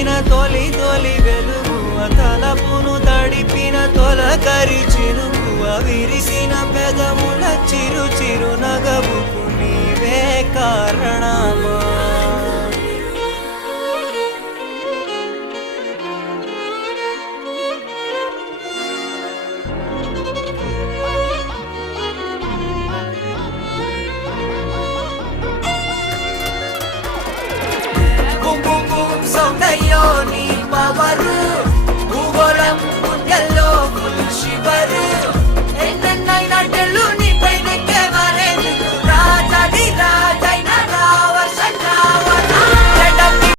చూపిన తొలి తొలి వెలుగువ తలపును తడిపిన తొలకరి చినుకువ విరిసిన పెదముల చిరు చిరు నగవుకు నీవే కారణమా